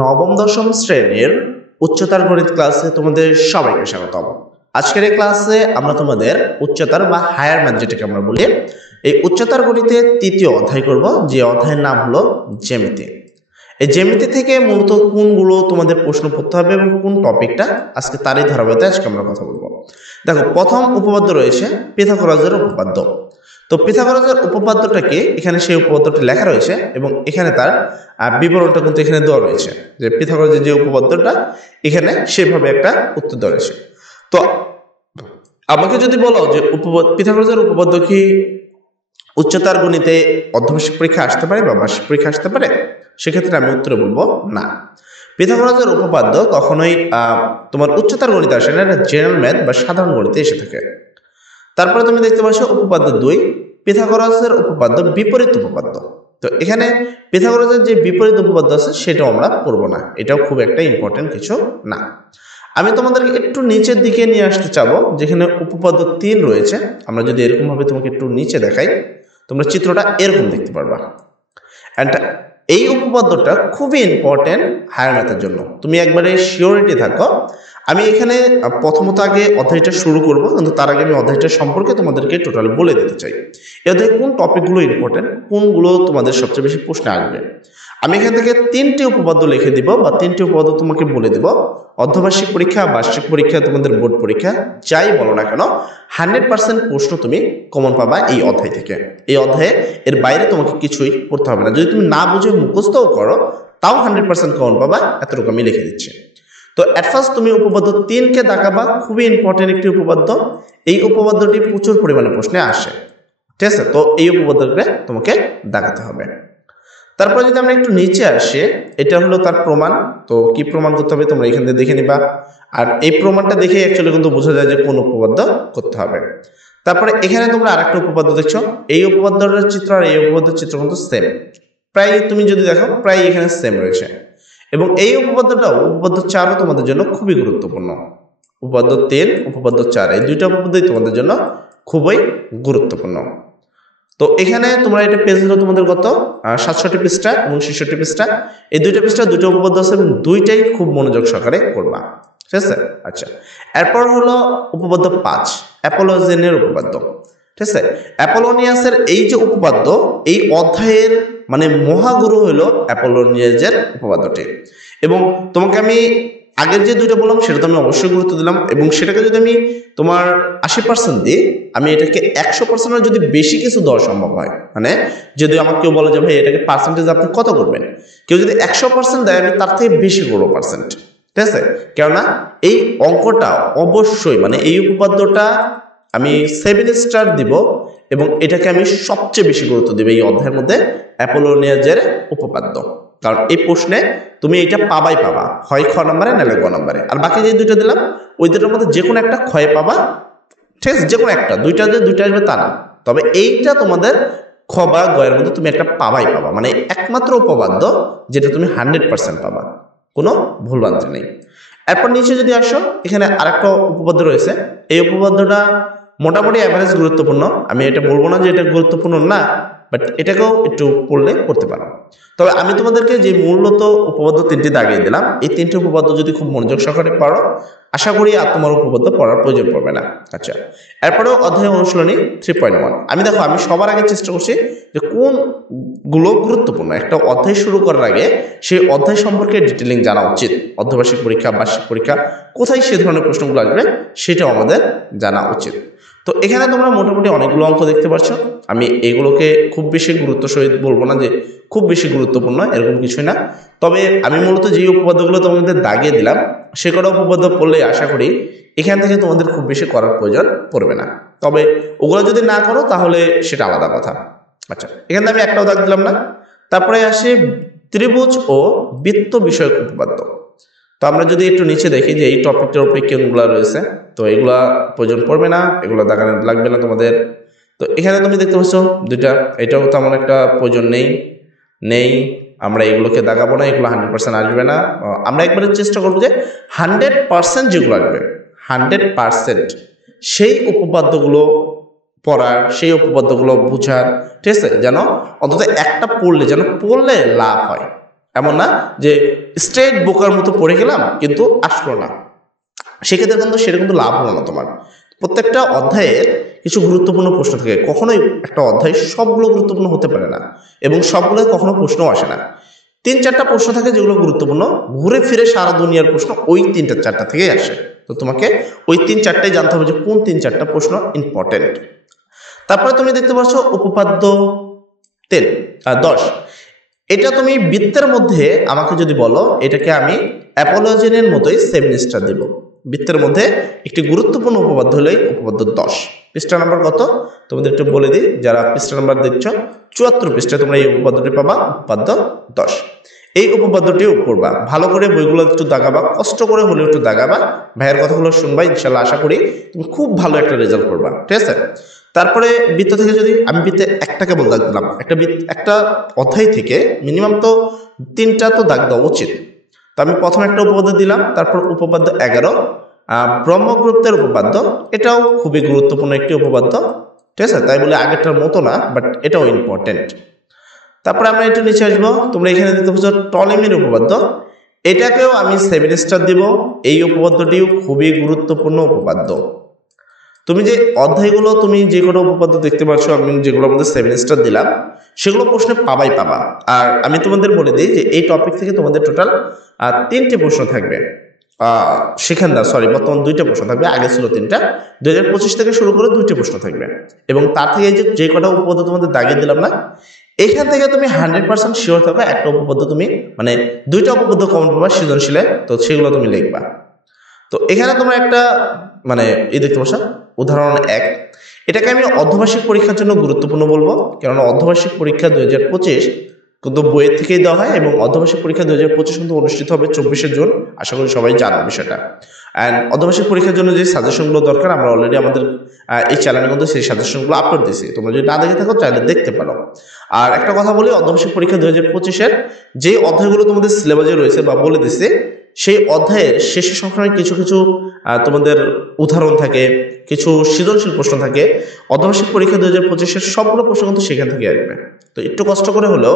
নবম দশম শ্রেণীর উচ্চতর গণিত ক্লাসে তোমাদের সবাইকে স্বাগতম। আজকের এই ক্লাসে আমরা তোমাদের উচ্চতর বা হায়ার ম্যাথ যেটাকে আমরা বলি, এই উচ্চতর গণিতের তৃতীয় অধ্যায় করব, যে অধ্যায়ের নাম হলো জ্যামিতি। এই জ্যামিতি থেকে মূলত কোনগুলো তোমাদের প্রশ্ন পড়তে হবে এবং কোন টপিকটা, আজকে তারই ধারাবাহিকতায় আজকে আমরা কথা বলবো। দেখো, প্রথম উপপাদ্য রয়েছে পিথাগোরাসের উপপাদ্য। তো পিথাগোরাসের উপপাদ্যটাকে এখানে সেই উপপাদ্যটি লেখা রয়েছে এবং এখানে তার বিবরণটা কিন্তু এখানে দেওয়া রয়েছে, যে পিথাগোরাসের যে উপপাদ্যটা এখানে সেভাবে একটা উত্তর দেওয়া রয়েছে। তো আমাকে যদি বলো যে পিথাগোরাসের উপপাদ্য কি উচ্চতর গণিতে অর্ধবার্ষিক পরীক্ষা আসতে পারে বা বার্ষিক পরীক্ষা আসতে পারে, সেক্ষেত্রে আমি উত্তরে বলবো না। পিথাগোরাসের উপপাদ্য কখনোই তোমার উচ্চতর গণিতে আসে না, এটা জেনারেল ম্যাথ বা সাধারণ গণিতে এসে থাকে। তারপরে তুমি দেখতে পাচ্ছ উপপাদ্য 2, পিথাগোরাসের উপপাদ্য বিপরীত উপপাদ্য। তো এখানে পিথাগোরাসের যে বিপরীত উপপাদ্য আছে সেটাও আমরা পড়বো না, এটাও খুব একটা ইম্পর্টেন্ট কিছু না। আমি তোমাদেরকে একটু নিচের দিকে নিয়ে আসতে চাবো, যেখানে উপপাদ্য 3 রয়েছে। আমরা যদি এরকম ভাবে তোমাকে একটু নিচে দেখাই, তোমরা চিত্রটা এরকম দেখতে পারবা। অ্যান্ড এই উপপাদ্যটা খুবই ইম্পর্টেন্ট হায়ার ম্যাথের জন্য, তুমি একবারে শিওরিটি থাকো। আমি এখানে প্রথমত আগে অধ্যায়টা শুরু করব, কিন্তু তার আগে আমি অধ্যায়টা সম্পর্কে তোমাদেরকে টোটালি বলে দিতে চাই। এই অধ্যায়ে কোন টপিকগুলো ইম্পর্টেন্ট, কোনগুলো তোমাদের সবচেয়ে বেশি প্রশ্নে আসবে। আমি এখান থেকে 3টি উপপাদ্য লিখে দিব বা 3টি উপপাদ্য তোমাকে বলে দিব। অর্ধবার্ষিক পরীক্ষা, বার্ষিক পরীক্ষা, তোমাদের বোর্ড পরীক্ষা যাই বলো না কেন, 100% প্রশ্ন তুমি কমন পাবা এই অধ্যায় থেকে। এই অধ্যায়ে এর বাইরে তোমাকে কিছুই পড়তে হবে না। যদি তুমি না বুঝে মুখস্থও করো তাও 100% কমন পাবা, এতটুকু আমি লিখে দিচ্ছি। তো অ্যাট ফার্স্ট তুমি উপপাদ্য 3কে দেখাবা, খুবই ইম্পর্টেন্ট একটি উপপাদ্য। এই উপপাদ্যটি প্রচুর পরিমাণে প্রশ্নে আসে, ঠিক আছে? তো এই উপপাদ্যটা তোমাকে দেখাতে হবে। তারপর যদি আমরা একটু নিচে আসি, এটা হলো তার প্রমাণ। তো কি প্রমাণ করতে হবে তোমরা এখান থেকে দেখে নিবা, আর এই প্রমাণটা দেখে অ্যাকচুয়ালি কিন্তু বোঝা যায় যে কোন উপপাদ্য করতে হবে। তারপরে এখানে তোমরা আরেকটা উপপাদ্য দেখছো, এই উপপাদ্যটার চিত্র আর এই উপপাদ্যের চিত্র কিন্তু সেম, প্রায় তুমি যদি দেখো প্রায় এখানে সেম রয়েছে। এবং এই উপপাদ্যটাও উপপাদ্য 4ও তোমাদের জন্য খুবই গুরুত্বপূর্ণ। উপপাদ্য 3, উপপাদ্য 4, এই দুইটা উপপাদ্যই তোমাদের জন্য খুবই গুরুত্বপূর্ণ। তো এখানে তোমরা এটা পেজ হলো তোমাদের কত 67 পৃষ্ঠা এবং 66 পৃষ্ঠা, এই দুইটা পৃষ্ঠা দুটো উপপাদ্য আছে এবং দুইটাই খুব মনোযোগ সহকারে করবা, ঠিক আছে? আচ্ছা, এরপর হলো উপপাদ্য 5, অ্যাপোলোজিয়াসের উপপাদ্য, ঠিক আছে? অ্যাপোলোনিয়াসের এই যে উপপাদ্য, এই অধ্যায়ের মানে মহাগুরু হলো অ্যাপোলোনিয়াসের উপপাদ্যটি। এবং তোমাকে আমি আগের যে দুইটা বললাম সেটা তো আমি অবশ্যই গুরুত্ব দিলাম, এবং সেটাকে যদি আমি তোমার 80% দিই, আমি এটাকে 100%-এর যদি বেশি কিছু দেওয়া সম্ভব হয়, মানে যদি আমাকে কেউ বলে যে ভাই এটাকে পার্সেন্টেজ আপনি কত করবেন, কেউ যদি 100% দেয় আমি তার থেকে বেশি করবো পার্সেন্ট, ঠিক আছে? কেননা এই অঙ্কটা অবশ্যই মানে এই উপপাদ্যটা আমি 7 স্টার দিব এবং এটাকে আমি সবচেয়ে বেশি গুরুত্ব দেব এই অধ্যায়ের মধ্যে, অ্যাপোলোনিয়াসের উপপাদ্য। কারণ এই প্রশ্নে তুমি এটা পাবাই পাবা, হয় খ নম্বরে নাহলে গ নম্বরে। আর বাকি যে দুইটা দিলাম ওই দুটোর মধ্যে যে কোনো একটা ক্ষয়ে পাবা, ঠিক আছে? যে কোনো একটা, দুইটা যে দুইটা আসবে তা না, তবে এইটা তোমাদের খ বা গ এর মধ্যে তুমি একটা পাবাই পাবা, মানে একমাত্র উপপাদ্য যেটা তুমি 100% পাবা, কোনো ভুলভ্রান্তি নেই। এরপর নিচে যদি আসো, এখানে আরেকটা উপপাদ্য রয়েছে। এই উপপাদ্যটা মোটামুটি অ্যাভারেজ গুরুত্বপূর্ণ, আমি এটা বলবো না যে এটা গুরুত্বপূর্ণ না, বাট এটাকেও একটু পড়লে পড়তে পারো। তবে আমি তোমাদেরকে যে মূলত উপপাদ্য 3টি দাগিয়ে দিলাম, এই 3টি উপপাদ্য যদি খুব মনোযোগ সহকারে পড়ো, আশা করি আর তোমার উপপাদ্য পড়ার প্রয়োজন পড়বে না। আচ্ছা, এরপরেও অধ্যায় অনুশীলনী 3.1। আমি দেখো, আমি সবার আগে চেষ্টা করছি যে কোনগুলো গুরুত্বপূর্ণ। একটা অধ্যায় শুরু করার আগে সেই অধ্যায় সম্পর্কে ডিটেলিং জানা উচিত। অর্ধবার্ষিক পরীক্ষা, বার্ষিক পরীক্ষা, কোথায় সে ধরনের প্রশ্নগুলো আসবে সেটাও আমাদের জানা উচিত। তো এখানে তোমরা মোটামুটি অনেকগুলো অঙ্ক দেখতে পাচ্ছ। আমি এগুলোকে খুব বেশি গুরুত্ব সহিত বলবো না যে খুব বেশি গুরুত্বপূর্ণ, এরকম কিছুই না। তবে আমি মূলত যে উপপাদ্যগুলো তোমাদের দাগিয়ে দিলাম সে কটা উপপাদ্য পড়লে আশা করি এখান থেকে তোমাদের খুব বেশি করার প্রয়োজন পড়বে না। তবে ওগুলো যদি না করো তাহলে সেটা আলাদা কথা। আচ্ছা, এখানে আমি একটাও দাগ দিলাম না। তারপরে আসে ত্রিভুজ ও বৃত্ত বিষয়ক উপপাদ্য। তো আমরা যদি একটু নিচে দেখি যে এই টপিকটার উপরে কোনগুলো রয়েছে, তো এগুলা প্রয়োজন পড়বে না, এগুলো দেখানো লাগবে না তোমাদের। তো এখানে তুমি দেখতে পাচ্ছ দুইটা, এটাও তেমন একটা প্রয়োজন নেই, আমরা এগুলোকে দাগাবো না, এগুলো 100% আসবে না। আমরা একবারে চেষ্টা করবো যে 100% যেগুলো আসবে 100% সেই উপপাদ্যগুলো পড়ার, সেই উপপাদ্যগুলো বুঝার, ঠিক আছে? যেন অন্তত একটা পড়লে লাভ হয়, এমন না যে স্ট্রেট বোকার মতো পড়ে গেলাম কিন্তু আসলো না, সেক্ষেত্রে কিন্তু সেটা কিন্তু লাভ হলো না তোমার। প্রত্যেকটা অধ্যায়ের কিছু গুরুত্বপূর্ণ প্রশ্ন থাকে, কখনোই একটা অধ্যায় সবগুলো গুরুত্বপূর্ণ হতে পারে না এবং সবগুলো কখনো প্রশ্নও আসে না। 3-4টা প্রশ্ন থাকে যেগুলো গুরুত্বপূর্ণ, ঘুরে ফিরে সারা দুনিয়ার প্রশ্ন ওই 3-4টা থেকেই আসে। তো তোমাকে ওই 3-4টাই জানতে হবে যে কোন 3-4টা প্রশ্ন ইম্পর্টেন্ট। তারপরে তুমি দেখতে পাচ্ছ উপপাদ্য 10 এটা তুমি বৃত্তের মধ্যে আমাকে যদি বলো এটাকে আমি অ্যাপোলজিনের মতোই 7 স্টার দেব। বৃত্তের মধ্যে একটি গুরুত্বপূর্ণ উপপাদ্য হলেই উপপাদ্য 10। পৃষ্ঠা নাম্বার কত তোমাদের একটু বলে দিই, যারা পৃষ্ঠা নাম্বার দেখছো 74 পৃষ্ঠায় তোমরা এই উপপাদ্যটি পাবা, উপপাদ্য 10। এই উপপাদ্যটিও পড়বা, ভালো করে বইগুলো একটু দাগাবা, কষ্ট করে হলেও একটু দাগাবা, ভাইয়ের কথাগুলো শুনবা, ইনশাল্লাহ আশা করি তুমি খুব ভালো একটা রেজাল্ট করবা, ঠিক আছে। তারপরে বৃত্ত থেকে যদি আমি বৃত্তে একটাকে বলে দাগ দিলাম, একটা অধ্যায় থেকে মিনিমাম তো 3টা তো দাগ দেওয়া উচিত। তো আমি প্রথম একটা উপপাদ্য দিলাম, তারপর উপপাদ্য 11 ব্রহ্মগুপ্তের উপপাদ্য, এটাও খুবই গুরুত্বপূর্ণ একটি উপপাদ্য, ঠিক আছে। তাই বলে আগেরটার মতো না, বাট এটাও ইম্পর্টেন্ট। তারপরে আমরা একটু নিচে আসবো, তোমরা এখানে দেখতে পাচ্ছ টলেমির উপপাদ্য, এটাকেও আমি 7 স্টার দিব। এই উপপাদ্যটিও খুবই গুরুত্বপূর্ণ উপপাদ্য। তুমি যে অধ্যায়গুলো তুমি যে কোনো উপপাদ্য দেখতে পাচ্ছ, আমি যেগুলো আমাদের 7 স্টার দিলাম সেগুলো প্রশ্নে পাবা। আর আমি তোমাদের বলে দিই যে এই টপিক থেকে তোমাদের টোটাল 3টে প্রশ্ন থাকবে, বর্তমান 2টা প্রশ্ন থাকবে, আগে ছিল 3টা। 2025 থেকে শুরু করে 2টে প্রশ্ন থাকবে এবং তার থেকে যে কটা উপপাদ্য তোমাদের দাগিয়ে দিলাম না, এখান থেকে তুমি 100% শিওর থাকবে একটা উপপাদ্য তুমি মানে 2টা উপপাদ্য কমন পাবা সৃজনশীলে, তো সেগুলো তুমি লিখবা। তো এখানে তোমরা একটা দেখতে পাচ্ছ উদাহরণ 1, এটাকে আমি অর্ধবার্ষিক পরীক্ষার জন্য গুরুত্বপূর্ণ বলবো, কেননা অর্ধবার্ষিক পরীক্ষা 2025 কিন্তু বইয়ের থেকেই দেওয়া হয় এবং অর্ধবার্ষিক পরীক্ষা 2025 কিন্তু অনুষ্ঠিত হবে 24শে জুন, আশা করি সবাই জানো বিষয়টা। অ্যান্ড অর্ধবার্ষিক পরীক্ষার জন্য যে সাজেশনগুলো দরকার আমরা অলরেডি আমাদের এই চ্যানেলের মধ্যে সেই সাজেশনগুলো আপলোড দিয়েছি, তোমরা যদি না দেখে থাকো চাইলে দেখতে পারো। আর একটা কথা বলি, অর্ধবার্ষিক পরীক্ষা 2025-এর যে অধ্যায়গুলো তোমাদের সিলেবাসে রয়েছে বা বলে দিচ্ছে, সেই অধ্যায়ের শেষের সংখ্যায় কিছু তোমাদের উদাহরণ থাকে, কিছু সৃজনশীল প্রশ্ন থাকে। অর্ধবার্ষিক পরীক্ষা 2025-এর সবগুলো প্রশ্ন কিন্তু সেখান থেকে আসবে। তো একটু কষ্ট করে হলেও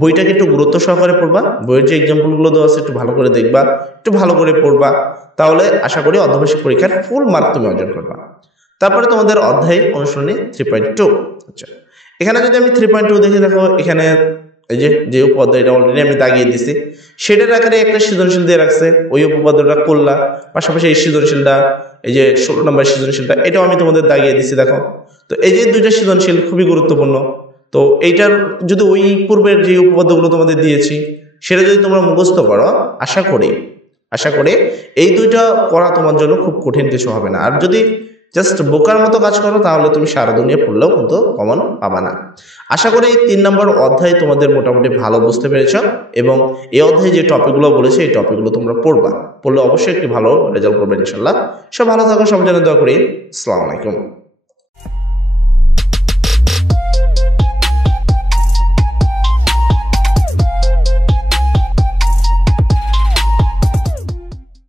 বইটাকে একটু গুরুত্ব সহকারে পড়বা, বইয়ের যে এক্সাম্পলগুলো দেওয়া আছে একটু ভালো করে দেখবা, একটু ভালো করে পড়বা, তাহলে আশা করি অর্ধবার্ষিক পরীক্ষার ফুল মার্ক তুমি অর্জন করবা। তারপরে তোমাদের অধ্যায় অনুসরণী 3.2। আচ্ছা, এখানে যদি আমি 3.2 দেখে দেখো, এখানে এই যে উপপাদ্য এটা অলরেডি আমি দাগিয়ে দিছি, সেটার আকারে একটা সৃজনশীল দিয়ে রাখছে, ওই উপপাদ্যটা করলা, পাশাপাশি এই সৃজনশীলটা, এই যে 16 নম্বর সৃজনশীলটা, এটাও আমি তোমাদের দাগিয়ে দিছি দেখো। তো এই যে 2টা সৃজনশীল খুবই গুরুত্বপূর্ণ। তো এইটার যদি ওই পূর্বের যে উপপাদ্যগুলো তোমাদের দিয়েছি সেটা যদি তোমরা মুখস্থ করো, আশা করি এই 2টা পড়া তোমার জন্য খুব কঠিন কিছু হবে না। আর যদি জাস্ট বোকার মতো কাজ করো তাহলে তুমি সারা দুনিয়া পড়লেও কিন্তু কমন পাবা না। আশা করি এই 3 নম্বর অধ্যায় তোমাদের মোটামুটি ভালো বুঝতে পেরেছ এবং এই অধ্যায়ে যে টপিকগুলো বলেছে এই টপিকগুলো তোমরা পড়লে অবশ্যই একটি ভালো রেজাল্ট করবে ইনশাল্লাহ। সব ভালো থাকো, সব জন্য দোয়া করি। আসসালামু আলাইকুম।